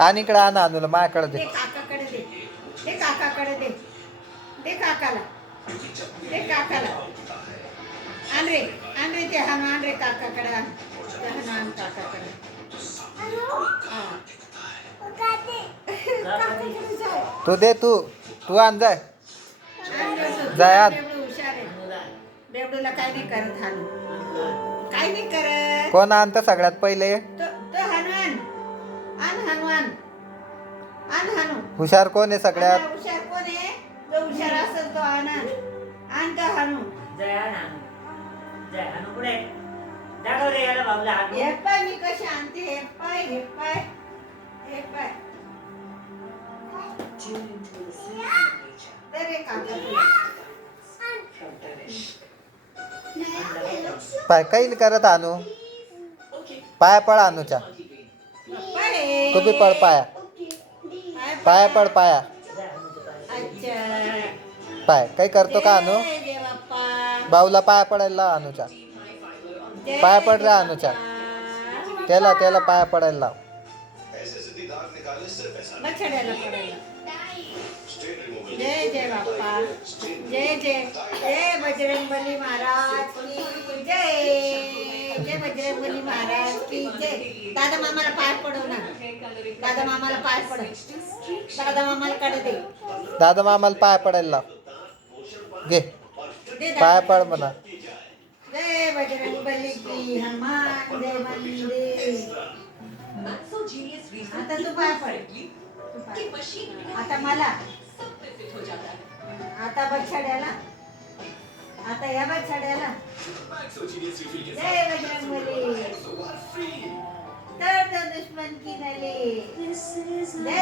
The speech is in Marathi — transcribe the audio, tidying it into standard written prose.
आणि इकडे आण अनुला माझ्याकडे दे दे. काकाकडे दे. दे काकाकडे दे. दे काकाला. दे काकाला. आण रे. आण रे ते हाणू आण रे काकाकडे आण. ते हाणू आण काकाकडे. हा. काकाकडे जाय. तू दे तू आण जाय. आण बेबडू. जाय आण. बेबडू हुशार आहे. बेबडूला काय नाही करत हाणू. काय नाही करत. कोण आणतं सगळ्यात पहिले? तो हाणू आण. आण हाणू आण. आण हाणू. हुशार कोण आहे सगळ्यात? हुशार कोण आहे? जो हुशार असेल तो आण. आण का हाणू. जय हानू पुढे दाखव रे याला बाबूला हानू. हे पाय मी कशी आणते. हे पाय हे पाय हे पाय. अरे काका पाय काही नाही करत आणू. पाया पड अनुच्या. तू बी पड पाया. पाया पड पाया. अच्छा. पाय काही करतो का अनु? जय जय बाप्पा. बाऊला पाया पडायला लाव अनुच्या. जय पाया पड रे अनुच्या. बाप्पा. त्याला पाया पडायला लाव. बछड्याला पडायला. जय जय बाप्पा. जय जय जय बजरंगबली महाराज की जय. जय बजरंगबली महाराज की जय. दादा मामाला पाय पडव ना. दादा मामाला पाय पडव. दादा मामाला कडे दे. दादा मामाला पाया पडायला लाव. घे दे दादा. पाया पड म्हणा. जय बजरंगबली की हनुमान जय मंदिर. आता तू पाय पड. तू पाय. आता मला. आता बछड्याला. आता या बछड्याला. जय बजरंगबली. तर दुश्मन की नली. जय